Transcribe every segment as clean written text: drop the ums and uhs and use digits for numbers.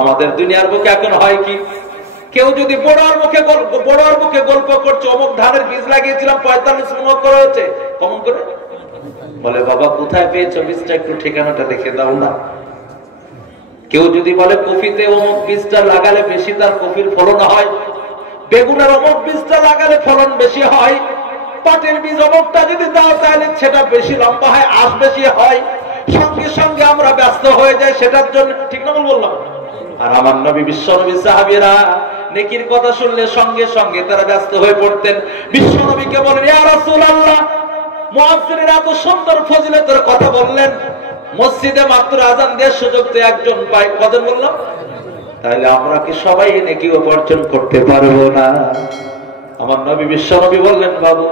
আমাদের দুনিয়ার বুকে এখন হয় কি, কেউ যদি বড়ার মুখে গল্প করছে, অমুক ধানের বীজ লাগিয়েছিলাম 45 মন করে হয়েছে, কমন করে বলে বাবা কোথায় পেয়েছো বীজটা, একটু ঠিকানাটা দেখে দাও না। কেউ যদি বলে কফিতে অমুক বীজটা লাগালে বেশি তার কফির ফলন হয়, বেগুনের অমুক বীজটা লাগালে ফলন বেশি হয়, পাটের বীজ অমুকটা যদি দাও তাহলে সেটা বেশি লম্বা হয়, আঁশ বেশি হয়, সঙ্গে সঙ্গে আমরা ব্যস্ত হয়ে যাই সেটার জন্য। ঠিক না বললাম? আর আমার নবী, বিশ্ব নবী, সাহাবীরা নেকির কথা শুনলে সঙ্গে সঙ্গে তারা ব্যস্ত হয়ে পড়তেন। বিশ্ব নবীকে বলেন, ইয়া রাসূলুল্লাহ, মুয়াজ্জিনের এত সুন্দর ফজিলতের কথা বললেন, মসজিদে মাত্র আযান দেওয়ার সুযোগ তো একজন পায়, কজন বললাম? তাহলে আমরা কি সবাই নেকি উপার্জন করতে পারবো না? আমার নবী, বিশ্ব নবী বললেন, বাবু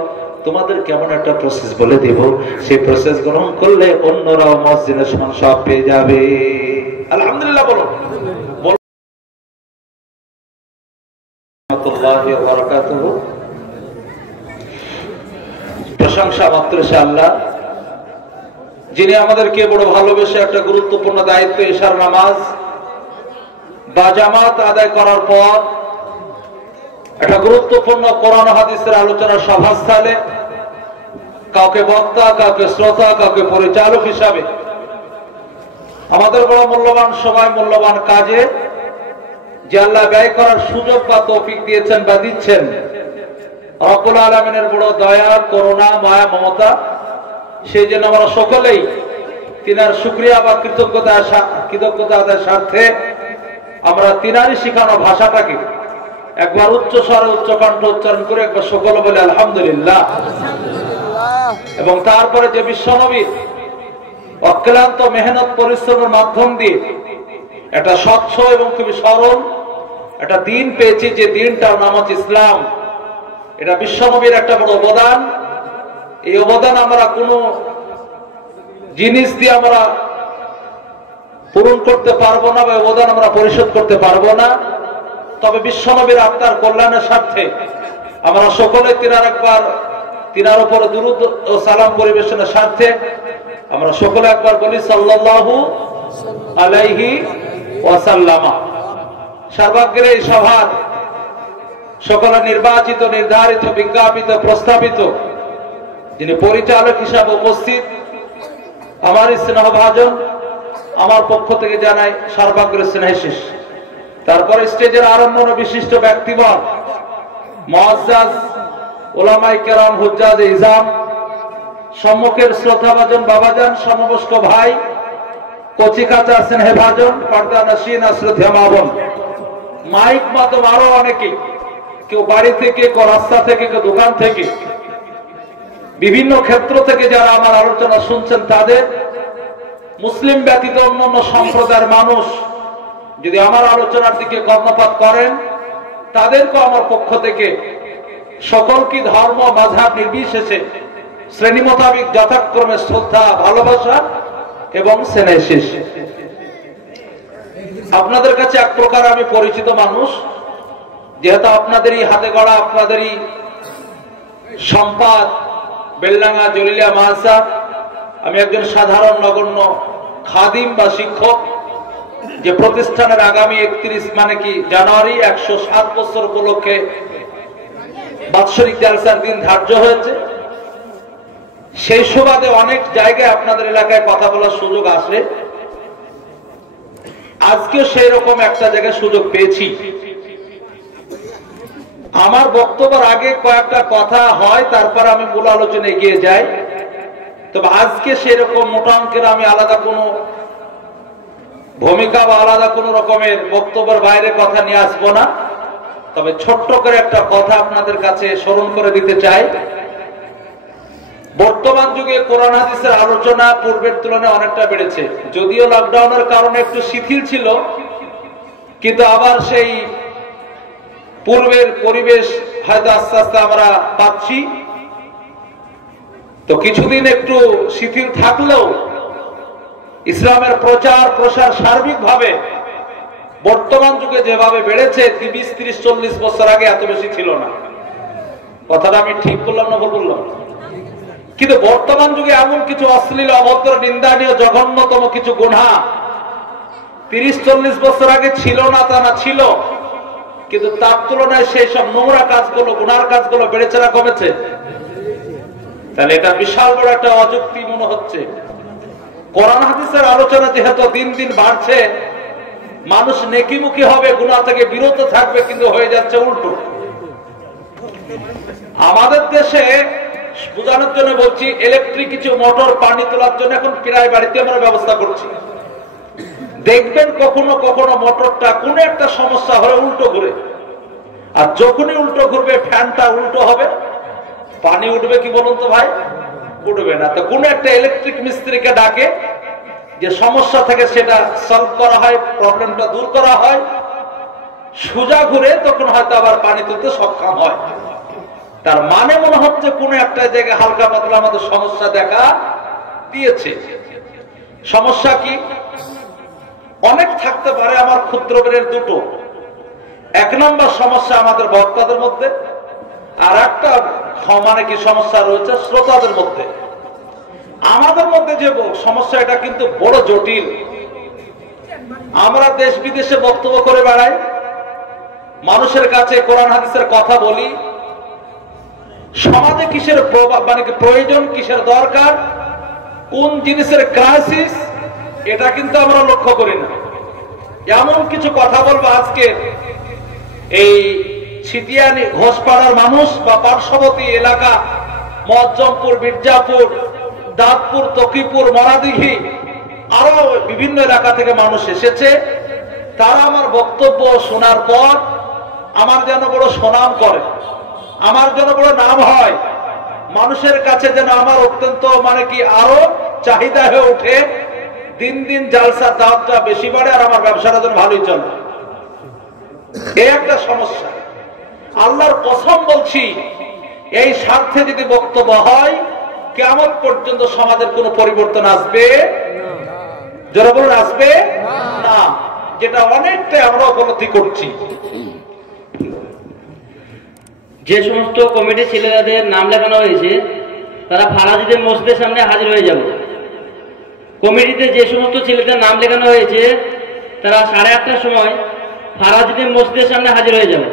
তোমাদের কেমন একটা প্রসেস বলে দেব, সেই প্রসেস গ্রহণ করলে অন্যরাও মসজিদের সমান সব পেয়ে যাবে। আলহামদুলিল্লাহ বলো। প্রশংসা মাত্র সে আল্লাহ, যিনি আমাদেরকে বড় ভালোবেসে একটা গুরুত্বপূর্ণ দায়িত্ব এশার নামাজ বা জামাত আদায় করার পর একটা গুরুত্বপূর্ণ কোরআন হাদিসের আলোচনার সভাস্থলে কাউকে বক্তা, কাউকে শ্রোতা, কাউকে পরিচালক হিসাবে আমাদের বড় মূল্যবান সময়, মূল্যবান কাজে যে আল্লাহ ব্যয় করার সুযোগ বা তৌফিক দিয়েছেন বা দিচ্ছেন, রব্বুল আলামিনের বড় দয়া, করুণা, মায়া, মমতা, সেই জন্য আমরা সকলেই তিনার শুকরিয়া বা কৃতজ্ঞতা আদায়ের স্বার্থে আমরা তিনারই শিখানো ভাষাটাকে একবার উচ্চ স্বরে উচ্চ কণ্ঠ উচ্চারণ করে একবার সকলে বলে আলহামদুলিল্লাহ। এবং তারপরে যে বিশ্বনবীর অক্লান্ত মেহনত পরিশ্রমের মাধ্যম দিয়ে একটা স্বচ্ছ এবং খুবই সরল একটা দিন পেয়েছি, যে দিনটার নাম হচ্ছে ইসলাম। এটা বিশ্বনবীর একটা বড় অবদান। এই অবদান আমরা কোনো জিনিস দিয়ে আমরা পূরণ করতে পারবো না বা অবদান আমরা পরিশোধ করতে পারবো না। তবে বিশ্বনবীর আত্মার কল্যাণের স্বার্থে আমরা সকলে তিনার উপরে দুরূদ ও সালাম পরিবেশনের স্বার্থে আমরা সকলে একবার বলি সাল্লাল্লাহু আলাইহি ওয়াসাল্লাম। সর্বাগ্রে এই সভার সকলে নির্বাচিত, নির্ধারিত, বিজ্ঞাপিত, প্রস্তাবিত যিনি পরিচালক হিসাবে উপস্থিত, আমার স্নেহভাজন, আমার পক্ষ থেকে জানাই সর্বাগ্রে স্নেহাশিস। তারপরে স্টেজের আরম্ভ বিশিষ্ট ব্যক্তিবর্গ, মুআজ্জাজ উলামায়ে কেরাম, হুজ্জাজ ইজাম, সম্মুখের শ্রদ্ধাভাজন বাবাজান, সমবয়স্ক ভাই, কচি কাঁচা স্নেহভাজন, পর্দা নশীন শ্রদ্ধা মা বোন, মাইক মাধ্যম আরো অনেকে, কেউ বাড়ি থেকে, কেউ রাস্তা থেকে, কেউ দোকান থেকে, বিভিন্ন ক্ষেত্র থেকে যারা আমার আলোচনা শুনছেন, তাদের, মুসলিম ব্যতীত অন্যান্য সম্প্রদায়ের মানুষ যদি আমার আলোচনার দিকে কর্ণপাত করেন, তাদেরকে আমার পক্ষ থেকে সকল কি ধর্ম মাযহাব নির্বিশেষে শ্রেণী মোতাবিক যথাক্রমে শ্রদ্ধা, ভালোবাসা এবং স্নেহাশিস। আপনাদের কাছে এক প্রকার আমি পরিচিত মানুষ, যেহেতু আপনাদেরই হাতে গড়া, আপনাদেরই সম্পাদ বেলডাঙ্গা জলিলিয়া মাদ্রাসা, আমি একজন সাধারণ নগণ্য খাদিম বা শিক্ষক, যে প্রতিষ্ঠানের আগামী 31 মানে কি জানুয়ারি 107 বছর উপলক্ষে বাৎসরিক জালসার দিন ধার্য হয়েছে। সেই সুবাদে অনেক জায়গায় আপনাদের এলাকায় কথা বলার সুযোগ আসে, আজকেও সেই রকম একটা জায়গায় সুযোগ পেয়েছি। আমার বক্তব্যের আগে কয়েকটা কথা হয়, তারপর আমি মূল আলোচনায় এগিয়ে যাই। তবে আজকে সেরকম মোটা অঙ্কের আমি আলাদা কোনো ভূমিকা বা আলাদা কোনো রকমের বক্তব্যের বাইরে কথা নিয়ে আসবো না। তবে ছোট্ট করে একটা কথা আপনাদের কাছে স্মরণ করে দিতে চাই। বর্তমান যুগে কোরআন হাদিসের আলোচনা পূর্বের তুলনায় অনেকটা বেড়েছে, যদিও লকডাউনের কারণে একটু শিথিল ছিল, কিন্তু আবার সেই পূর্বের পরিবেশ হয়তো আস্তে আস্তে আমরা পাচ্ছি। তো কিছুদিন একটু শিথিল থাকলেও ইসলামের প্রচার প্রসার সার্বিকভাবে বর্তমান যুগে যেভাবে বেড়েছে 20, 30, 40 বছর আগে এত বেশি ছিল না। কথাটা আমি ঠিক করলাম না ভুল বললাম? কিন্তু বর্তমান যুগে এমন কিছু অশ্লীল, অভদ্র, নিন্দনীয়, জঘন্যতম কিছু গুনাহ 30-40 বছর আগে ছিল না তা না, ছিল, কিন্তু তার তুলনায় সেই সব নোংরা কাজগুলো, গুনার কাজগুলো বেড়েছে না কমেছে? তাহলে এটা বিশাল বড় একটা অযুক্তি মনে হচ্ছে। কোরআন হাদিসের আলোচনা যেহেতু দিন দিন বাড়ছে, মানুষ নেকিমুখী হবে, গুনাহ থেকে বিরত থাকবে, কিন্তু হয়ে যাচ্ছে উল্টো। আমাদের দেশে বোঝানোর জন্য বলছি, ইলেকট্রিক কিছু মোটর পানি তোলার জন্য এখন প্রায় বাড়িতে আমরা ব্যবস্থা করছি। দেখবেন কখনো কখনো মোটরটা কোনো একটা সমস্যা হলে উল্টো ঘুরে, আর যখনই উল্টো ঘুরবে ফ্যানটা উল্টো হবে, পানি উঠবে কি বলুন তো ভাই? উঠবে না। তো কোনো একটা ইলেকট্রিক মিস্ত্রিকে ডাকে, যে সমস্যা থেকে সেটা সলভ করা হয়, প্রবলেমটা দূর করা হয়, সোজা ঘুরে তখন হয়তো আবার পানি তুলতে সক্ষম হয়। তার মানে মনে হচ্ছে কোনো একটা জায়গায় হালকা পাতলা আমাদের সমস্যা দেখা দিয়েছে। সমস্যা কি? অনেক থাকতে পারে, আমার ক্ষুদ্র বেরের দুটো। এক নম্বর সমস্যা আমাদের বক্তাদের মধ্যে, আর একটা মানে কি সমস্যা রয়েছে শ্রোতাদের মধ্যে। আমাদের মধ্যে যে সমস্যা, এটা কিন্তু বড় জটিল। আমরা দেশ বিদেশে বক্তব্য করে বেড়াই, মানুষের কাছে কোরআন হাদিসের কথা বলি, সমাজে কিসের মানে প্রয়োজন, কিসের দরকার, কোন জিনিসের ক্রাইসিস, এটা কিন্তু আমরা লক্ষ্য করি না। এমন কিছু কথা বলবো আজকে, এই ছিটিয়ানি ঘোষপাড়ার মানুষ বা পার্শ্ববর্তী এলাকা মজ্জমপুর, মির্জাপুর, দাঁতপুর, তকিপুর, মরাদিঘি, আরো বিভিন্ন এলাকা থেকে মানুষ এসেছে। তারা আমার বক্তব্য শোনার পর আমার যেন বড় সুনাম করে, আমার যেন বড় নাম হয়, মানুষের কাছে যেন আমার অত্যন্ত মানে কি আরো চাহিদা হয়ে ওঠে, দিন দিন জালসার দাওয়াতটা বেশি বাড়ে, আর আমার ব্যবসাটা যেন ভালোই চলে। এই একটা সমস্যা। আল্লাহর কসম বলছি, এই স্বার্থে যদি বক্তব্য হয়, কিয়ামত পর্যন্ত সমাজের কোনো পরিবর্তন আসবে? যারা বলুন আসবে না, যেটা অনেকটাই আমরা উপলব্ধি করছি। যে সমস্ত কমিটি ছেলেদের নাম লেখানো হয়েছে, তারা ফারাজুদ্দিন মসজিদের সামনে হাজির হয়ে যাবে। কমিটিতে যে সমস্ত ছেলেদের নাম লেখানো হয়েছে, তারা 8:30টার সময় ফারাজুদ্দিন মসজিদের সামনে হাজির হয়ে যাবে।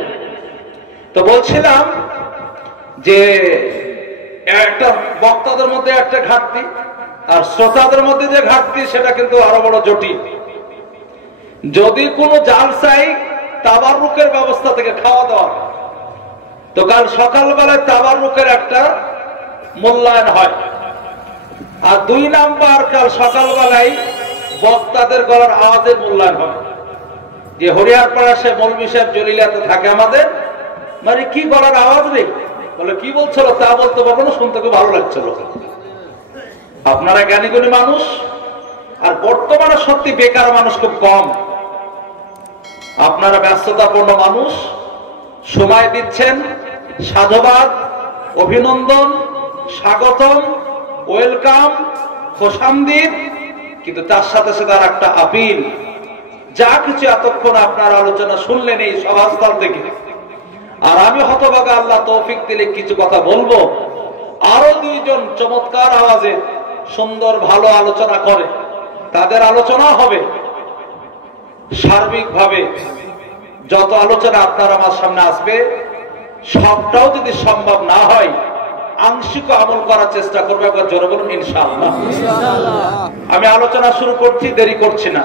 তো বলছিলাম যে একটা বক্তাদের মধ্যে একটা ঘাটতি, আর শ্রোতাদের মধ্যে যে ঘাটতি, সেটা কিন্তু আরো বড় জটিল। যদি কোনো জালসাই তাবাররুকের ব্যবস্থা থেকে খাওয়া দাওয়া, তো কাল সকালবেলায় তাবাররুকের একটা মূল্যায়ন হয়, আর 2 নাম্বার কাল সকালবেলায় বক্তাদের গলার আওয়াজের মূল্যায়ন হয়। যে হরিয়ারপাড়া সে মৌলভী সাহেব জলিলাতে থাকে আমাদের, মানে কি গলার আওয়াজ নেই, বলে কি বলছিল তা বলতে পারবো না, শুনতে খুব ভালো লাগছিল। আপনারা জ্ঞানীগুণী মানুষ, আর বর্তমানে সত্যি বেকার মানুষ খুব কম। আপনারা ব্যস্ততাপূর্ণ মানুষ, সময় দিচ্ছেন, সাধুবাদ, অভিনন্দন, স্বাগতম, ওয়েলকাম, খোশামদিদ। কিন্তু তার সাথে সাথে আর একটা আপিল, যা কিছু এতক্ষণ আপনার আলোচনা শুনলেন এই সভাস্থল থেকে, আর আমি হতভাগা, আল্লাহ তৌফিক দিলে কিছু কথা বলবো, আরো 2 জন চমৎকার আওয়াজে সুন্দর ভালো আলোচনা করে, তাদের আলোচনা হবে। সার্বিকভাবে যত আলোচনা আপনার আমার সামনে আসবে, সবটাও যদি সম্ভব না হয়, আংশিক আমল করার চেষ্টা করবো। একবার জোরে বলুন ইনশাআল্লাহ। আমি আলোচনা শুরু করছি, দেরি করছি না।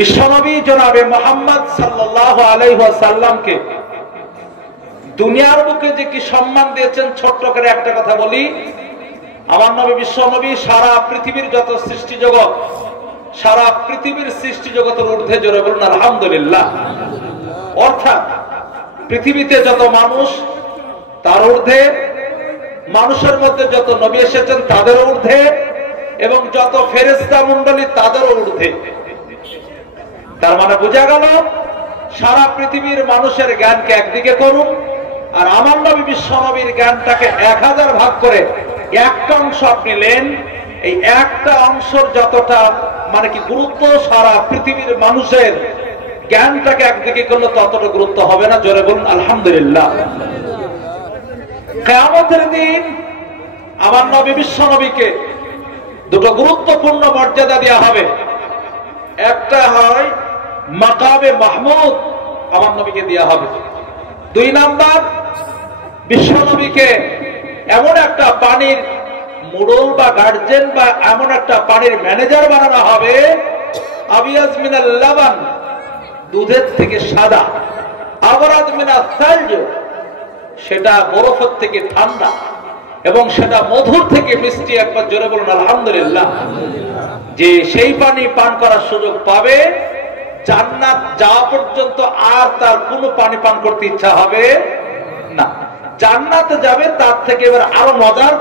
বিশ্বনবী জনাবে মুহাম্মদ সাল্লাল্লাহু আলাইহি ওয়াসাল্লামকে দুনিয়ার বুকে যে কি সম্মান দিয়েছেন, ছোট্ট করে একটা কথা বলি। আমার নবী বিশ্বনবী সারা পৃথিবীর যত সৃষ্টি জগৎ, সারা পৃথিবীর সৃষ্টি জগতের ঊর্ধ্বে, জোরে বলুন আলহামদুলিল্লাহ। অর্থাৎ পৃথিবীতে যত মানুষ তার ঊর্ধ্বে, মানুষের মধ্যে যত নবী এসেছেন তাদের ঊর্ধ্বে, এবং যত ফেরেশতা মণ্ডলী তাদের ঊর্ধ্বে। তার মানে বোঝা গেল, সারা পৃথিবীর মানুষের জ্ঞানকে একদিকে করুন, আর আমার নবী বিশ্বনবীর জ্ঞানটাকে 1000 ভাগ করে একটা অংশ আপনি নেন। এই একটা অংশের যতটা মানে কি গুরুত্ব, সারা পৃথিবীর মানুষের জ্ঞানটাকে একদিকে করলে ততটা গুরুত্ব হবে না। জোরে বলুন আলহামদুলিল্লাহ। কিয়ামতের দিন আমার নবী বিশ্বনবীকে 2টো গুরুত্বপূর্ণ মর্যাদা দেওয়া হবে। একটা হয় মাকামে মাহমুদ, আমার নবীকে দেওয়া হবে। 2 নাম্বার, বিশ্ব নবীকে এমন একটা পানির মোড়ল বা গার্জেন বা এমন একটা পানির ম্যানেজার বানানো হবে, আবিয়াজ মিনাল লাবান, দুধের থেকে সাদা, আবরাদ মিনাল সালজ, সেটা বরফের থেকে ঠান্ডা, এবং সেটা মধুর থেকে মিষ্টি। একবার জোরে বলুন আলহামদুলিল্লাহ। যে সেই পানি পান করার সুযোগ পাবে, জান্নাত যাওয়া পর্যন্ত আর তার কোনো পানি পান করতে ইচ্ছা হবে না। জান্নাতে যাবে, তার থেকে এবার আরো মজার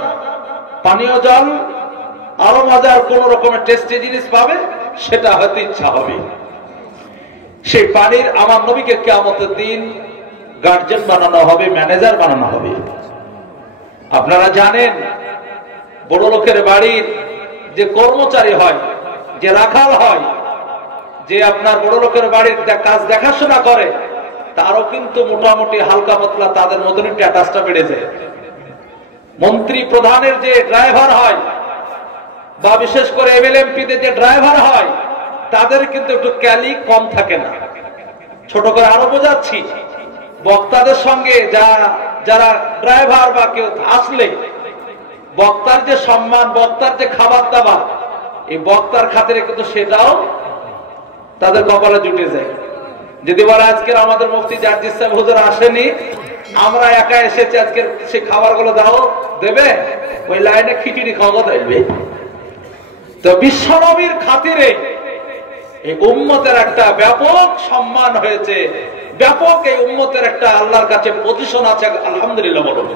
পানীয় জল, আরো মজার কোন রকমের টেস্টি জিনিস পাবে, সেটা হয়তো ইচ্ছা হবে। সেই পানির আমার নবীকে কিয়ামতের দিন গার্জেন বানানো হবে, ম্যানেজার বানানো হবে। আপনারা জানেন, বড় লোকের বাড়ির যে কর্মচারী হয়, যে রাখাল হয়, যে আপনার বড় লোকের বাড়ির কাজ দেখাশোনা করে, তারও কিন্তু মোটামুটি হালকা পাতলা তাদের মতনই স্ট্যাটাসটা বেড়ে যায়। মন্ত্রী প্রধানের যে ড্রাইভার হয়, বা বিশেষ করে এমএলএমপিদের যে ড্রাইভার হয়, তাদের কিন্তু একটু ক্যালি কম থাকে না। ছোট করে আরো বোঝাচ্ছি, বক্তাদের সঙ্গে যারা ড্রাইভার বা কেউ আসলে, বক্তার যে সম্মান, বক্তার যে খাবার দাবার, এই বক্তার খাতিরে কিন্তু সেটাও তাদের কপালে জুটে যায়। যদি বলে আজকের আমাদের মুফতি জার্জিস সাহেব হুজুর আসেনি, আমরা একা এসেছি, আজকের সেই খাবারগুলো দাও, দেবে, ওই লাইনে খিচুড়ি খাওয়া দেবে। তো বিশ্বনবীর খাতিরে এই উম্মতের একটা ব্যাপক সম্মান হয়েছে, ব্যাপক এই উম্মতের একটা আল্লাহর কাছে পজিশন আছে। আলহামদুলিল্লাহ বলুন।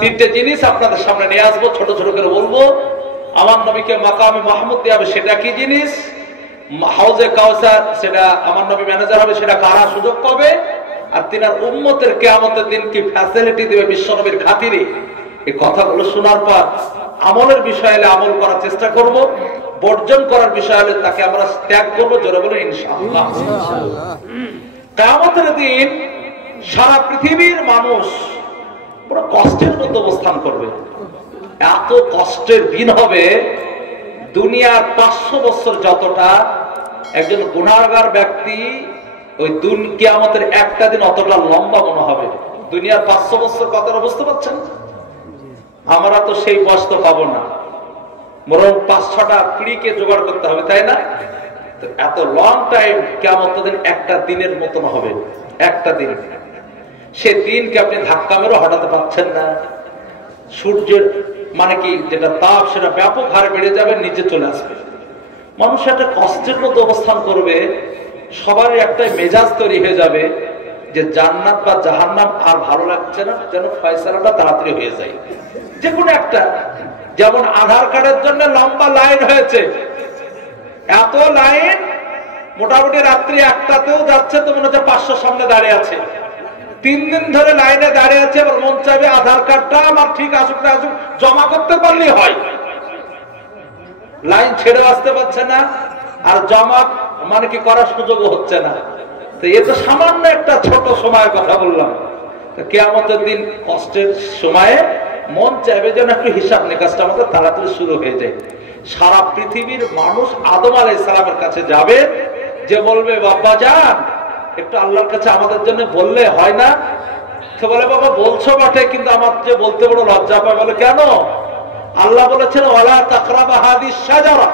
3টে জিনিস আপনাদের সামনে নিয়ে আসবো, ছোট ছোট করে বলবো। আমার নবীকে মাকামে মাহমুদ দেওয়া হবে, সেটা কি জিনিস? হাউজে কাউসার, সেটা আমার নবী ম্যানেজার হবে, সেটা কারা সুযোগ পাবে? আর তিনার উম্মতের কিয়ামতের দিন কি ফ্যাসিলিটি দেবে বিশ্বনবীর খাতিরে? এই কথাগুলো শোনার পর আমলের বিষয় হলে আমল করার চেষ্টা করব, বর্জন করার বিষয় হলে তাকে আমরা ত্যাগ করবো। জোরে বলে ইনশাআল্লাহ। কিয়ামতের দিন সারা পৃথিবীর মানুষ বড় কষ্টের মধ্যে অবস্থান করবে। এত কষ্টের দিন হবে, দুনিয়ার 500 বছর যতটা একজন গুনাহগার ব্যক্তি, ওই কিয়ামতের একটা দিন অতটা লম্বা মনে হবে। দুনিয়ার 500 বছর কথাটা বুঝতে পারছেন? আমরা তো সেই বয়স তো পাবো না, বরং 5-6টা পিঁড়িকে জোগাড় করতে হবে, তাই না? এত লং টাইম কিয়ামতের দিন একটা দিনের মতন হবে, একটা দিন। সে দিনকে আপনি ধাক্কা মেরে হটাতে পারছেন না। সূর্যের মানে কি যেটা তাপ, সেটা ব্যাপক হারে বেড়ে যাবে, নিচে চলে আসবে। মানুষ একটা কষ্টের মধ্যে অবস্থান করবে। সবারই একটা মেজাজ তৈরি হয়ে যাবে যে জান্নাত বা জাহান্নাম আর ভালো লাগছে না, যেন ফয়সালাটা তাড়াতাড়ি হয়ে যায়। যে কোনো একটা, যেমন আধার কার্ডের জন্য লম্বা লাইন হয়েছে, এত লাইন মোটামুটি রাত্রি 1টাতেও যাচ্ছে তো মনে হচ্ছে 500 সামনে দাঁড়িয়ে আছে। 3 দিন ধরে লাইনে দাঁড়িয়ে আছে, এবার মন চাইবে আধার কার্ডটা আমার ঠিক আসুক না আসুক জমা করতে পারলেই হয়। লাইন ছেড়ে আসতে পারছে না, আর জমা মানে কি করার সুযোগও হচ্ছে না। তো এ তো সামান্য একটা ছোট সময়ের কথা বললাম। কিয়ামতের দিন কষ্টের সময়ে মন চাইবে যেন একটু হিসাব নিকাশটা আমাদের তাড়াতাড়ি শুরু হয়ে যায়। সারা পৃথিবীর মানুষ আদম আলাইহিস সালামের কাছে যাবে, যে বলবে বাবা যান একটু আল্লাহর কাছে আমাদের জন্য বললে হয় না? সে বলে বাবা বলছো বটে, কিন্তু আমার যে বলতে বড় লজ্জা পায়। বলে কেন? আল্লাহ বলেছেন ওয়ালা তাকরাবা হাদিস শাজারা,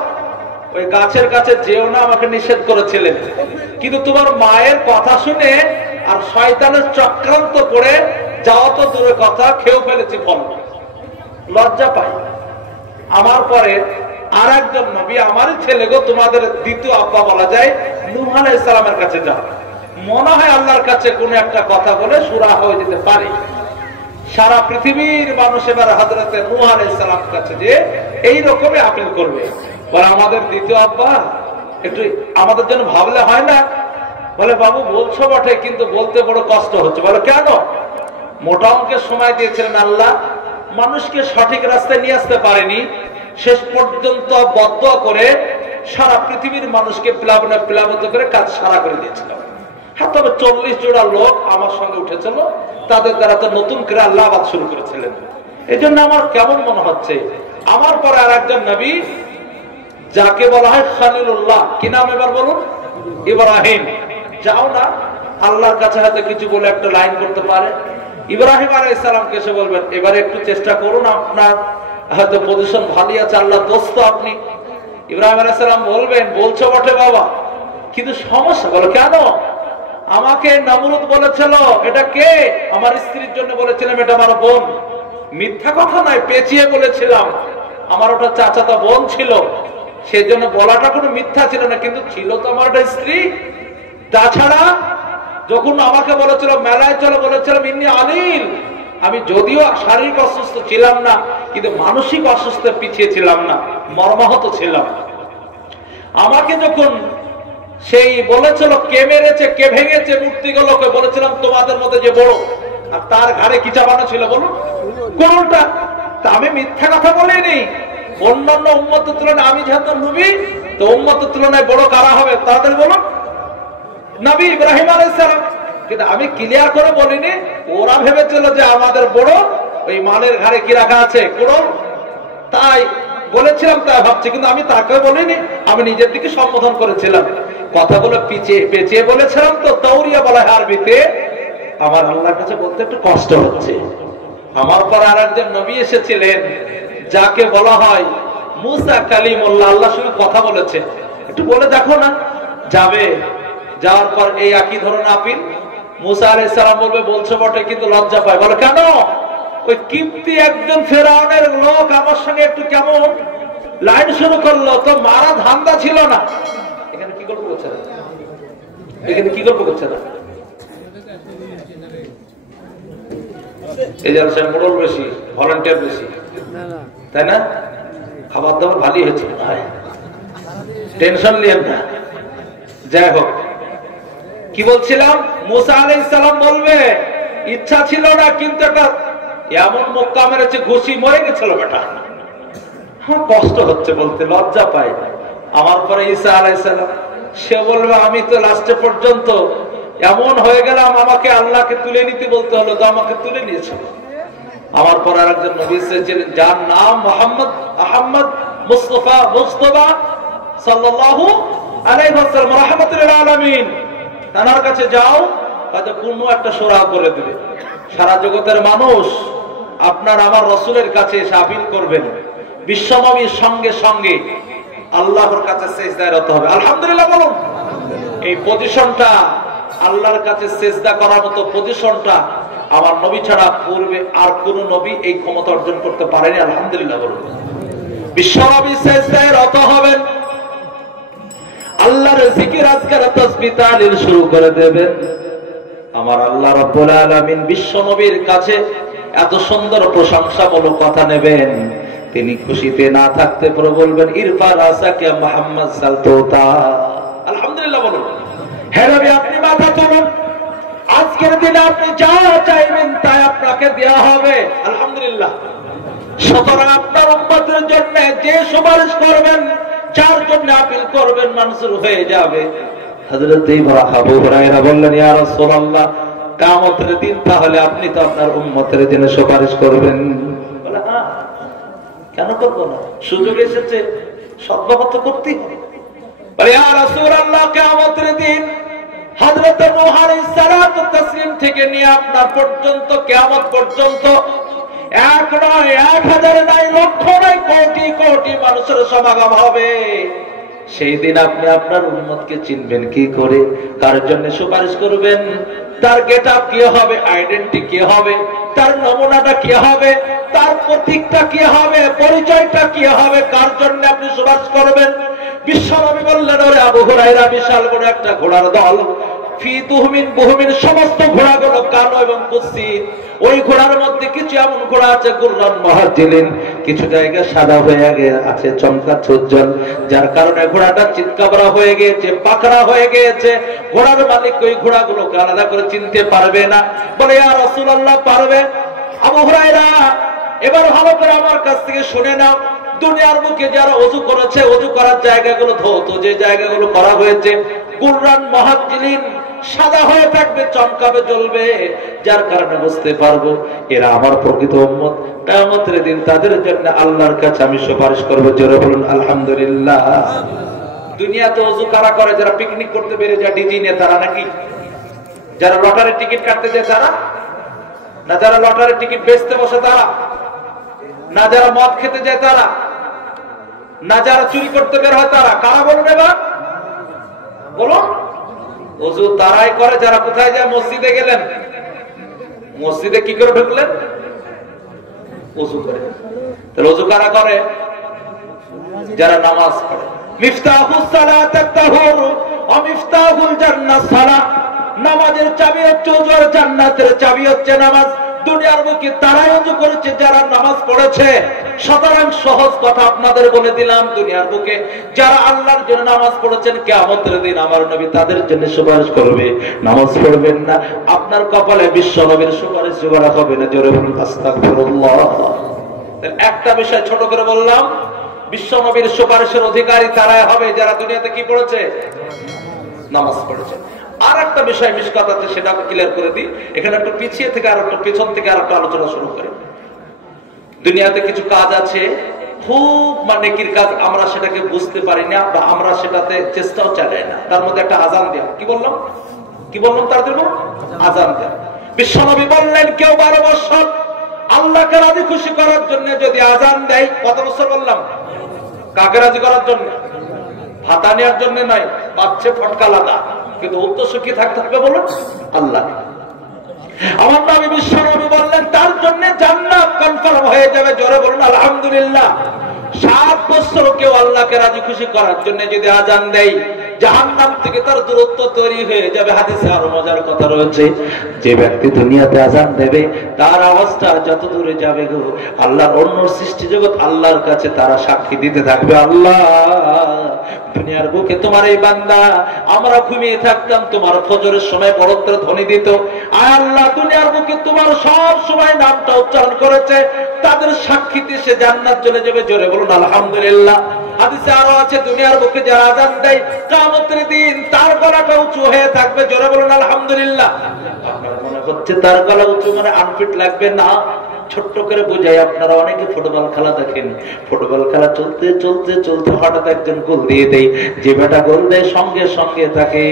ওই গাছের কাছে যেও না, আমাকে নিষেধ করেছিলেন। কিন্তু তোমার মায়ের কথা শুনে আর শয়তানের চক্রান্ত করে যাওয়া তো দূরের কথা, খেয়েও ফেলেছি ফল। লজ্জা পাই। আমার পরে আর একজন নবী, আমারই ছেলে গো, তোমাদের দ্বিতীয় আব্বা বলা যায়, নূহ আলাইহিস সালামের কাছে যাও। মনে হয় আল্লাহর কাছে কোন একটা কথা বলে সুরা হয়ে যেতে পারে। সারা পৃথিবীর মানুষ এবার হযরতে নূহ আলাইহিস সালামের কাছে যে এই রকমই আপিল করবে, বলে আমাদের দ্বিতীয় আব্বা একটু আমাদের জন্য ভাবলে হয় না? বলে বাবু বলছো বটে, কিন্তু বলতে বড় কষ্ট হচ্ছে। বলে কেন? মোটা অঙ্কের সময় দিয়েছিলেন আল্লাহ, মানুষকে সঠিক রাস্তায় নিয়ে আসতে পারেনি, শেষ পর্যন্ত বদদুয়া করে সারা পৃথিবীর মানুষকে প্লাবিত করে কাজ সারা করে দিয়েছিল। হ্যাঁ, তবে 40 জোড়া লোক আমার সঙ্গে উঠেছিল, তাদের দ্বারা তো নতুন করে আল্লাহ আবাদ শুরু করেছিলেন। এই জন্য আমার কেমন মনে হচ্ছে, আমার পরে আর একজন নবী যাকে বলা হয় খলিলুল্লাহ, কি নাম এবার বলুন? ইব্রাহিম। যাও না আল্লাহর কাছে হয়তো কিছু বলে একটা লাইন করতে পারে। ইব্রাহিম আলাইহিস সালামকে এসে বলবেন এবারে একটু চেষ্টা করুন, আপনার হয়তো পজিশন ভালোই আছে, আল্লাহ দোস্ত আপনি। ইব্রাহিম আলাইহিস সালাম বলবেন বলছো বটে বাবা, কিন্তু সমস্যা বলো কেন? আমাকে নমরুদ বলেছিল এটা কে? আমার স্ত্রীর জন্য বলেছিলাম এটা আমার বোন। মিথ্যা কথা নয়, পেঁচিয়ে বলেছিলাম। আমার ওটা চাচাতো বোন ছিল, সেজন্য বলাটা কোনো মিথ্যা ছিল না, কিন্তু ছিল তো আমার একটা স্ত্রী। তাছাড়া যখন আমাকে বলেছিল মেলায় চলো, বলেছিলাম ইন্নি আলিল, আমি যদিও শারীরিক অসুস্থ ছিলাম না, কিন্তু মানসিক অসুস্থ পিছিয়ে ছিলাম না, মর্মাহত ছিলাম। আমাকে যখন সেই বলেছিল কে মেরেছে কে ভেঙেছে মূর্তিগুলোকে, বলেছিলাম তোমাদের মধ্যে যে বড়, আর তার ঘাড়ে কি চাপানো ছিল বলুন? কোনটা? তা আমি মিথ্যা কথা বলিনি। অন্যান্য উম্মতের তুলনায় আমি যেহেতু নবী, তো উম্মতের তুলনায় বড় কারা হবে তাদের বলুন? নবী ইব্রাহিম আলাইহিস সালাম। কিন্তু আমি ক্লিয়ার করে বলিনি, ওরা ভেবেছিল যে আমাদের বড় ওই মালের ঘাড়ে কি রাখা আছে কোড়ল, তাই বলেছিলাম, তাই ভাবছি, কিন্তু আমি তাকে বলিনি, আমি নিজের দিকে সম্বোধন করেছিলাম। কথাগুলো পেঁচিয়ে বলেছিলাম, তো তাওরিয়া বলা হয় আরবিতে। আমার আল্লাহর কাছে বলতে একটু কষ্ট হচ্ছে। আমার পর আর একজন নবী এসেছিলেন যাকে বলা হয় মুসা কালিমুল্লাহ, আল্লাহর সঙ্গে কথা বলেছে। একটু বলে দেখো না। যাবে, যাওয়ার পর এই একই ধরনের আপিল। মুসা আলাইহিস সালাম বলবে বলছো বটে, কিন্তু লজ্জা পায়। বলে কেন? ওই কিপ্তি একজন ফেরাউনের লোক আমার সঙ্গে একটু কেমন লাইন শুরু করলো, তো মারা ধান্দা ছিল না। এখানে কি গল্প করছে না? এখানে কি গল্প করছে না? এই জালসায় মোড়ল বেশি, ভলান্টিয়ার বেশি, তাই না? খাবার দাবার ভালোই হয়েছে, টেনশন নিয়েন না। যাই হোক, কি বলছিলাম? মুসা আলাইহিস সালাম বলবে ইচ্ছা ছিল না, কিন্তু একটা এমন মক্কা মেরেছে ঘুষি মরে গেছিল বেটা। হ্যাঁ, কষ্ট হচ্ছে বলতে, লজ্জা পায়। আমার পরে ঈসা আলাইহিস সালাম, সে বলবে আমি তো লাস্টে পর্যন্ত এমন হয়ে গেলাম, আমাকে আল্লাহকে তুলে নিতে বলতে হলো, তো আমাকে তুলে নিয়েছিল। আমার পর আর একজন নবী এসেছিলেন যার নাম মুহাম্মদ আহমদ মুস্তাফা সাল্লাল্লাহু আলাইহি ওয়াসাল্লাম রাহমাতুল লিল আলামিন। তার কাছে যাও, হয়তো পূর্ণ একটা সূরা করে দিবে। সারা জগতের মানুষ আপনার আমার রাসূলের কাছে এসে আপিল করবেন, বিশ্বনবীর সঙ্গে সঙ্গে আল্লাহর কাছে সিজদায় রত হবে। আলহামদুলিল্লাহ বলুন। এই পজিশনটা আল্লাহর কাছে সিজদা করার মতো পজিশনটা আমার নবী ছাড়া পূর্বে আর কোন নবী এই ক্ষমতা অর্জন করতে পারেনি। আলহামদুলিল্লাহ বলুন। বিশ্বনবী সিজদায় রত হবেন, আল্লাহর জিকির আজকার তাসবিহ তাহলিল শুরু করে দেবেন। আমার আল্লাহ রাব্বুল আলামিন বিশ্বনবীর কাছে এত সুন্দর প্রশংসামূলক কথা নেবেন, তিনি খুশিতে না থাকতে পরে বলবেন ইরফা রাসাকা মুহাম্মদ সালতুতা। আলহামদুলিল্লাহ বলুন। হে নবী আপনি মাথা তুলুন, আজকের দিনে আপনি যা চাইবেন তাই আপনাকে দেওয়া হবে। আলহামদুলিল্লাহ। সুতরাং আপনার উম্মতের জন্য যে সুপারিশ করবেন, যার জন্য আপিল করবেন, মনজুর হয়ে যাবে। হযরত আবু হুরায়রা বললেন ইয়া রাসূলুল্লাহ, কিয়ামতের দিন তাহলে আপনি তো আপনার উম্মতের জন্য সুপারিশ করবেন? বলে হ্যাঁ, কেন করব না, সুযোগ এসেছে, সদ্ব্যবহার তো করতেই হবে। বলে ইয়া রাসূলুল্লাহ, কিয়ামতের দিন হযরত নূহ আলাইহিস সালাতু তাসলিম থেকে নিয়ে আপনার পর্যন্ত, কিয়ামত পর্যন্ত এক নয়, 1000 নয়, লক্ষ নয়, কোটি কোটি মানুষের সমাগম হবে। সেই দিন আপনি আপনার উম্মতকে চিনবেন কি করে? কার জন্য সুপারিশ করবেন? তার গেটআপ কি হবে, আইডেন্টি কি হবে, তার নমুনাটা কি হবে, তার প্রতীকটা কি হবে, পরিচয়টা কি হবে, কার জন্য আপনি সুপারিশ করবেন? বিশ্বনবী বললেন ওরে আবু হুরায়রা, বিশাল বড় একটা ঘোড়ার দল, ফি দুহমিন বুহমিন, সমস্ত ঘোড়াগুলো কালো এবং কুৎসিত। ওই ঘোড়ার মধ্যে কিছু এমন ঘোড়া আছে গুররান মুহাজ্জিলিন, কিছু জায়গা সাদা হয়ে আছে চমকাচ্ছে উজ্জ্বল, যার কারণে ঘোড়াটা চিৎকাবরা হয়ে গিয়েছে, পাকড়া হয়ে গিয়েছে। ঘোড়ার মালিক ওই ঘোড়াগুলোকে আলাদা করে চিনতে পারবে না। বলে ইয়া রাসূলুল্লাহ পারবে। আবু হুরায়রা এবার ভালো করে আমার কাছ থেকে শুনে নাও, দুনিয়ার মুখে যারা ওযু করেছে, ওযু করার জায়গাগুলো ধৌত যে জায়গাগুলো করা হয়েছে গুররান মুহাজ্জিলিন, সাদা হয়ে থাকবে, চমকাবে, জ্বলবে, যার কারণে বুঝতে পারবো এরা আমার প্রকৃত উম্মত। কিয়ামতের দিন তাদের জন্য আল্লাহর কাছে আমি সুপারিশ করব। জোরে বলুন আলহামদুলিল্লাহ। দুনিয়াতে ওযু কারা করে? যারা পিকনিক করতে বের যায় ডিজি নিয়ে, তারা নাকি? যারা লটারির টিকিট কাটতে যায় তারা না? যারা লটারির টিকিট বেচতে বসে তারা না? যারা মদ খেতে যায় তারা না? যারা চুরি করতে বের হয় তারা? কারা বলবে না? বলুন। ওযু তারাই করে যারা কোথায় যায়? মসজিদে গেলেন, মসজিদে কি করে ঢুকলেন? ওযু করে। তাহলে ওযু কারা করে? যারা নামাজ পড়ে। মিফতাহুস সালাতাত তাহুর ওয়া মিফতাহুল জান্নাত সালাহ। নামাজের চাবি হচ্ছে ওযু, আর জান্নাতের চাবি হচ্ছে নামাজ। দুনিয়ার বুকে তারাই ওযু করেছে যারা নামাজ পড়েছে। সুতরাং সহজ কথা আপনাদের বলে দিলাম, দুনিয়ার বুকে যারা আল্লাহর জন্য নামাজ পড়েছেন, কিয়ামতের দিন আমার নবী তাদের জন্য সুপারিশ করবে। নামাজ পড়বেন না, আপনার কপালে বিশ্ব নবীর সুপারিশ করা হবে না। জোরে বলুন আস্তাগফিরুল্লাহ। একটা বিষয় ছোট করে বললাম, বিশ্ব নবীর সুপারিশের অধিকারী তারাই হবে যারা দুনিয়াতে কি পড়েছে? নামাজ পড়েছে। আর একটা বিষয় মিশকাত আছে, সেটাকে ক্লিয়ার করে দিই। এখানে একটু পিছিয়ে থেকে আর একটু পেছন থেকে আর একটা আলোচনা শুরু করি। দুনিয়াতে কিছু কাজ আছে খুব নেকির কাজ, আমরা সেটাকে বুঝতে পারি না বা আমরা সেটাতে চেষ্টাও চালাই না। তার মধ্যে একটা আজান দেয়া। কি বললাম? কি বললাম? তাদের আজান দেয়া। বিশ্বনবী বললেন, কেউ 12 বছর আল্লাহকে রাজি খুশি করার জন্য যদি আজান দেয়, কত বছর বললাম? কাকে রাজি করার জন্য? ভাতা নেওয়ার জন্য নয়, পাচ্ছে ফটকা লাগা, কিন্তু উদ্দেশ্য কি থাকতে হবে বলুন? আল্লাহ। আমার নবী বিশ্বনবী বললেন তার জন্য জান্নাত কনফার্ম হয়ে যাবে। জোরে বলুন আলহামদুলিল্লাহ। 7 বছর কেউ আল্লাহকে রাজি খুশি করার জন্য যদি আজান দেয়, জাহান্নাম থেকে তার দূরত্ব তৈরি হয়ে যাবে। হাদিসে আরো মজার কথা রয়েছে, যে ব্যক্তি দুনিয়াতে আজান দেবে তার আওয়াজটা যত দূরে যাবে গো, আল্লাহর অন্য সৃষ্টি জগৎ আল্লাহর কাছে তারা সাক্ষী দিতে থাকবে, আল্লাহ দুনিয়ার বুকে তোমার এই বান্দা, আমরা ঘুমিয়ে থাকতাম, তোমার ফজরের সময় বড়ত্র ধ্বনি দিত। আয় আল্লাহ, দুনিয়ার বুকে তোমার সব সময় নামটা উচ্চারণ করেছে, তাদের সাক্ষীতে সে জান্নাত চলে যাবে। জোরে বলুন আলহামদুলিল্লাহ। হাদিসে আরো আছে, দুনিয়ার বুকে যারা আযান দেয় কিয়ামতের দিন তার গলাটা উঁচু হয়ে থাকবে। জোরে বলুন আলহামদুলিল্লাহ। আপনারা মনে হচ্ছে তার গলা উঁচু মানে আনফিট লাগবে না। ছোট্ট করে বোঝাই, আপনারা অনেকে ফুটবল খেলা দেখেন, ফুটবল খেলা চলতে চলতে চলতে হঠাৎ একজন গোল দিয়ে দেয়, যে বেটা গোল দেয় সঙ্গে সঙ্গে তাকে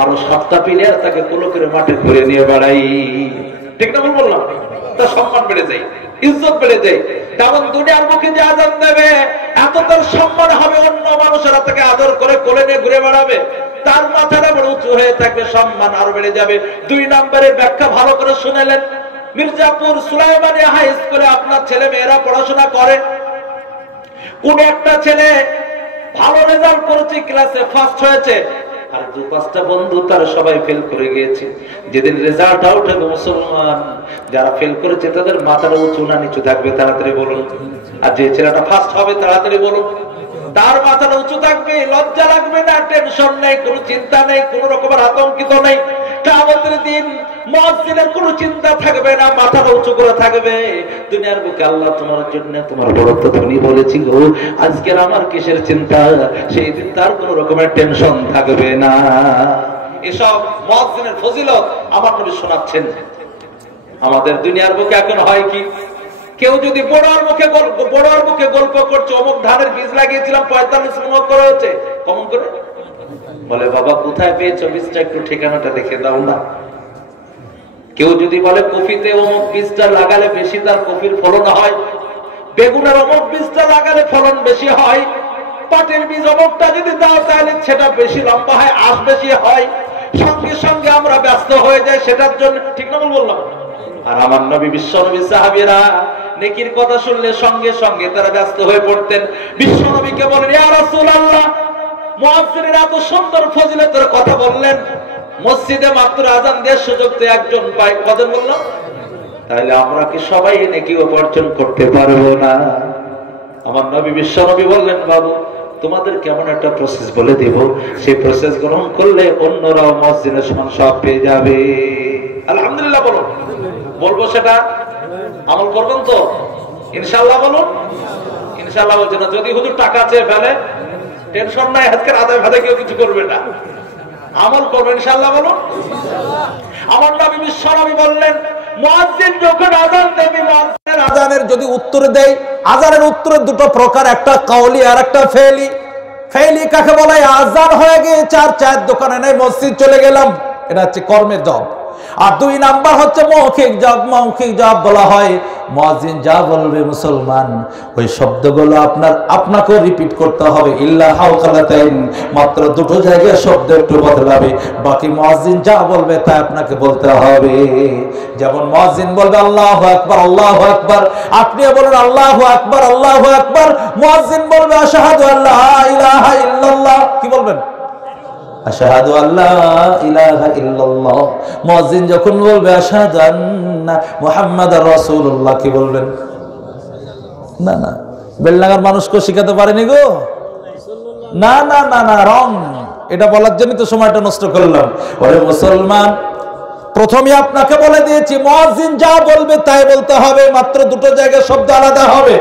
আরো 7টা প্লেয়ার তাকে কোলো করে মাঠে ঘুরে নিয়ে বেড়াই। ঠিক না বললাম? তার সম্মান বেড়ে যায়, ইজ্জত বেড়ে যায়। তেমন দুনিয়ার মুখে যে আযান দেবে, এত তার সম্মান হবে, অন্য মানুষেরা তাকে আদর করে কোলে নিয়ে ঘুরে বেড়াবে, তার মাথাটা বড় উঁচু হয়ে থাকবে, সম্মান আরো বেড়ে যাবে। 2 নম্বরের ব্যাখ্যা ভালো করে শুনেলেন। মির্জাপুর সুলাইমানি হাই স্কুলে আপনার ছেলে মেয়েরা পড়াশোনা করে, কোন একটা ছেলে ভালো রেজাল্ট করেছে, ক্লাসে ফার্স্ট হয়েছে, আর 2-5টা বন্ধু তারা সবাই ফেল করে গিয়েছে। যেদিন রেজাল্ট আউট হবে, মুসলমান যারা ফেল করেছে তাদের মাথাটা উঁচু না নিচু থাকবে? তাড়াতাড়ি বলুন। আর যে ছেলেটা ফার্স্ট হবে, তাড়াতাড়ি বলুন। তার মাথাটা উঁচু থাকবে, লজ্জা লাগবে না, টেনশন নেই, কোনো চিন্তা নেই, কোন রকমের আতঙ্কিত নেই। কিয়ামতের দিন মুয়াজ্জিনের কোনো চিন্তা থাকবে না, মাথাটা উঁচু করে থাকবে। দুনিয়ার বুকে আল্লাহ তোমার জন্য তোমার বড়ত্ব ধ্বনি বলেছি গো, আজকের আমার কিসের চিন্তা? সেই দিন তার কোনো রকমের টেনশন থাকবে না। এসব মুয়াজ্জিনের ফজিলত আমার নবী শোনাচ্ছেন। আমাদের দুনিয়ার বুকে এখন হয় কি, কেউ যদি বড়ার মুখে গল্প করছে, অমুক ধানের বীজ লাগিয়েছিলাম 45 মন করে হয়েছে, কমন করে বলে, বাবা কোথায় পেয়েছো বীজটা, একটু ঠিকানাটা দেখে দাও না। কেউ যদি বলে কফিতে অমুক বীজটা লাগালে বেশি তার কফির ফলন হয়, বেগুনের অমুক বীজটা লাগালে ফলন বেশি হয়, পাটের বীজ অমুকটা যদি দাও তাহলে সেটা বেশি লম্বা হয়, আঁশ বেশি হয়, সঙ্গে সঙ্গে আমরা ব্যস্ত হয়ে যাই সেটার জন্য। ঠিক না বললাম? আর আমার নবী বিশ্বনবী সাহাবীরা নেকির কথা শুনলে সঙ্গে সঙ্গে তারা ব্যস্ত হয়ে পড়তেন। বিশ্বনবীকে বলেন, ইয়া রাসূলুল্লাহ, মুয়াজ্জিনের এত সুন্দর ফজিলতের কথা বললেন, মসজিদে মাত্র আযান দেওয়ার সুযোগ তো একজন পায়, কজন বললাম? তাহলে আমরা কি সবাই নেকি উপার্জন করতে পারবো না? আমার নবী বিশ্বনবী বললেন, বাবু তোমাদের কেমন একটা প্রসেস বলে দিব, সেই প্রসেস গ্রহণ করলে অন্যরাও মসজিদের সমান সব পেয়ে যাবে। আলহামদুলিল্লাহ বলুন। বলবো সেটা আমল করবেন তো ইনশাআল্লাহ? বলুন ইনশাআল্লাহ। বলছে না, যদি হুজুর টাকা চেয়ে ফেলে টেনশন নাই, আজকের আদায় ভাদে কেউ কিছু করবে না, আমল করবেন ইনশাআল্লাহ। বলুন। আমার নবী বিশ্বনবী বললেন, মুয়াজ্জিন যখন আযান দেবে, মুয়াজ্জিনের আযানের যদি উত্তর দেয়, আযানের উত্তরের দুটো প্রকার, একটা কাউলি আর একটা ফেলি। ফেলি কাকে বলে? আযান হয়ে গিয়েছে আর চায়ের দোকানে নেই, মসজিদ চলে গেলাম, এটা হচ্ছে কর্মের জব। আর দুই নাম্বার হচ্ছে মৌখিক জব। মৌখিক জব বলা হয় মুয়াজ্জিন যা বলবে মুসলমান ওই শব্দগুলো আপনাকেও রিপিট করতে হবে। ইল্লা হাওকালাতাইন, মাত্র দুটো জায়গায় শব্দ একটু বদলাবে, বাকি মুয়াজ্জিন যা বলবে তা আপনাকে বলতে হবে। যেমন মুয়াজ্জিন বলবে আল্লাহু আকবার, আল্লাহু আকবার, আপনিও বলেন আল্লাহু আকবার, আল্লাহু আকবার। মুয়াজ্জিন বলবে আশহাদু আল্লা ইলাহা ইল্লাল্লাহ, কি বলবেন? আশহাদু আল্লা ইলাহা ইল্লাল্লাহ। মুয়াজ্জিন যখন বলবে আশহাদু আন্না মুহাম্মাদার রাসূলুল্লাহ, কি বলবেন? না না, বেলনাগার মানুষকে শিখাতে পারেনি গো, না না না না, রং। এটা বলার জন্য তো সময়টা নষ্ট করলাম। ওরে মুসলমান, প্রথমে আপনাকে বলে দিয়েছি মুয়াজ্জিন যা বলবে তাই বলতে হবে, মাত্র দুটো জায়গায় শব্দ আলাদা হবে।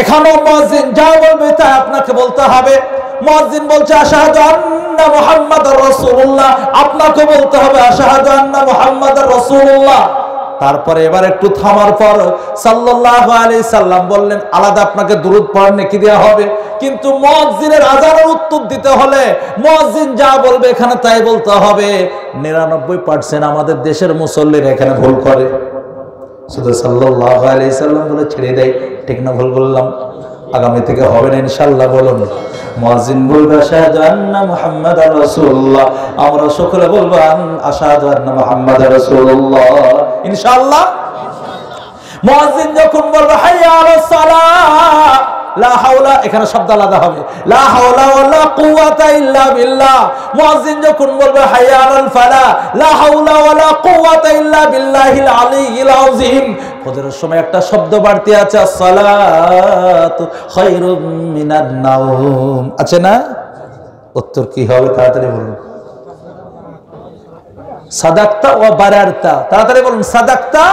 এখানেও মুয়াজ্জিন যা বলবে তাই আপনাকে বলতে হবে। মুয়াজ্জিন বলছে আশহাদু আন্না মুহাম্মাদার রাসূলুল্লাহ, আপনাকে বলতে হবে আশহাদু আন্না মুহাম্মাদার রাসূলুল্লাহ। তারপরে এবার একটু থামার পর সাল্লাল্লাহু আলাইহি সাল্লাম বললেন, আলাদা আপনাকে দুরূদ পড়ার নেকি দেওয়া হবে। কিন্তু মুয়াজ্জিনের আযানের উত্তর দিতে হলে মুয়াজ্জিন যা বলবে এখানে তাই বলতে হবে। 99% আমাদের দেশের মুসল্লিরা এখানে ভুল করে, শুধু সাল্লাল্লাহু আলাইহি সাল্লাম বলে ছেড়ে দেয়। ঠিক না ভুল বললাম? আগামী থেকে হবে না ইনশাআল্লাহ। বলুন, মুয়াজ্জিন বলবে আশহাদু আন্না মুহাম্মাদার রাসূলুল্লাহ, আমরা সকলে বলবো আশহাদু আন্না মুহাম্মাদার রাসূলুল্লাহ ইনশাআল্লাহ। মুয়াজ্জিন যখন বলবে হাইয়া আলাস সালাহ, লা হাওলা, এখানে শব্দ আলাদা হবে, লা হাওলা ওয়ালা কুওয়াতা ইল্লা বিল্লাহ। মুয়াজ্জিন যখন বলবে হাইয়া আলাল ফালাহ, লা হাওলা ওয়ালা কুওয়াতা ইল্লা বিল্লাহিল আলিয়্যিল আযীম। ফজরের সময় একটা শব্দ বাড়তি আছে, আসসালাতু খায়রুম মিনান নাওম, আছে না? উত্তর কি হবে? তাড়াতাড়ি বলুন। সাদাক্তা ওয়া বারারতা, তাড়াতাড়ি বলুন। সাদাক্তা,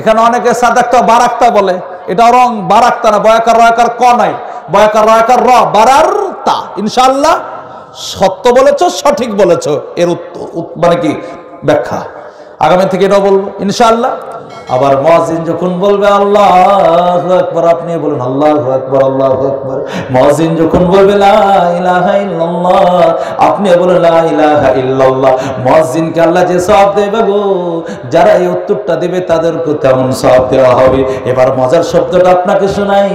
এখানে অনেকে সাদাক্তা বারাক্তা বলে, এটা রং। বারাক্তা না, বয়াকার রয়াকার ক নাই, বয়াকার রয়াকার র, বারারতা। ইনশাআল্লাহ সত্য বলেছো, সঠিক বলেছো, এর মানে কি ব্যাখ্যা। আগামী থেকে এটাও বলবো ইনশাআল্লাহ। আবার মুয়াজ্জিন যখন বলবে আল্লাহু আকবার, আপনি বলুন আল্লাহু আকবার, আল্লাহু আকবার। মুয়াজ্জিন যখন বলবে লা ইলাহা ইল্লাল্লাহ, আপনি বলুন লা ইলাহা ইল্লাল্লাহ। মুয়াজ্জিনকে আল্লাহ যে সওয়াব দেবে গো, যারা এই উত্তরটা দেবে তাদেরকে তেমন সওয়াব দেওয়া হবে। এবার মজার শব্দটা আপনাকে শোনাই।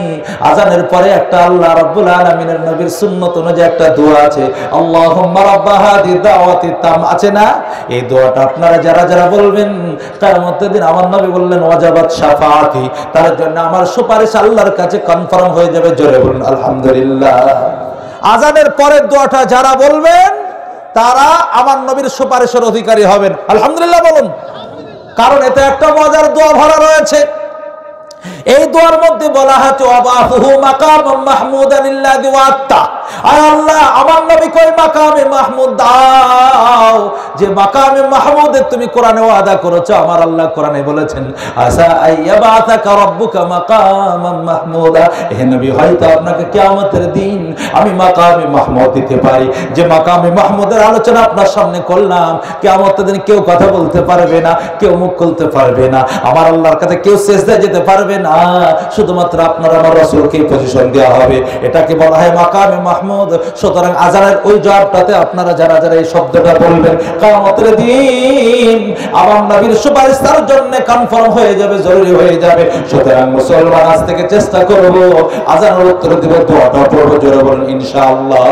আযানের পরে একটা আল্লাহ রাব্বুল আলামিনের নবীর সুন্নাত অনুযায়ী একটা দোয়া আছে, আল্লাহুম্মা রাব্বা হাদি দাওয়াতি তাম, আছে না? এই দোয়াটা আপনারা যারা যারা বলবেন তার মধ্যে দিন আমার নবী বললেন ওয়াজাবাত শাফাআতি, তার জন্য আমার সুপারিশ আল্লাহর কাছে কনফার্ম হয়ে যাবে। জোরে বলুন আলহামদুলিল্লাহ। আযানের পরের দোয়াটা যারা বলবেন তারা আমার নবীর সুপারিশের অধিকারী হবেন। আলহামদুলিল্লাহ বলুন, কারণ এতে একটা মজার দোয়া ভরা রয়েছে। এই দোয়ার মধ্যে বলা হয়েছে ওয়াবাহুহু মাকামান মাহমুদান ইল্লাযী ওয়াত্তা, আয় আল্লাহ আমার নবীকে ওই মাকামে মাহমুদ দাও যে মাকামে মাহমুদে তুমি কোরআনে ওয়াদা করেছো। আমার আল্লাহ কোরআনে বলেছেন আসা আইয়াবাতাকা রাব্বুকা মাকামান মাহমুদা, হে নবী হয়তো আপনাকে কিয়ামতের দিন আমি মাকামে মাহমুদ দিতে পারি। যে মাকামে মাহমুদের আলোচনা আপনার সামনে করলাম, কিয়ামতের দিন কেউ কথা বলতে পারবে না, কেউ মুখ খুলতে পারবে না, আমার আল্লাহর কাছে কেউ সিজদায় যেতে পারবে না, শুধুমাত্র আপনার আমার রাসূলকে পজিশন দেওয়া হবে। এটাকে বলা হয় মাকামে মাহমুদ। সুতরাং আযানের ওই জবাবটাতে আপনারা যারা যারা এই শব্দটা বলবেন কিয়ামতের দিন আমার নবীর সুপারিশ তার জন্য কনফার্ম হয়ে যাবে, জরুরি হয়ে যাবে। সুতরাং মুসলমান আজ থেকে চেষ্টা করব আযানের উত্তর দিব, দোয়াটা পড়ব। জোরে বলুন ইনশাআল্লাহ।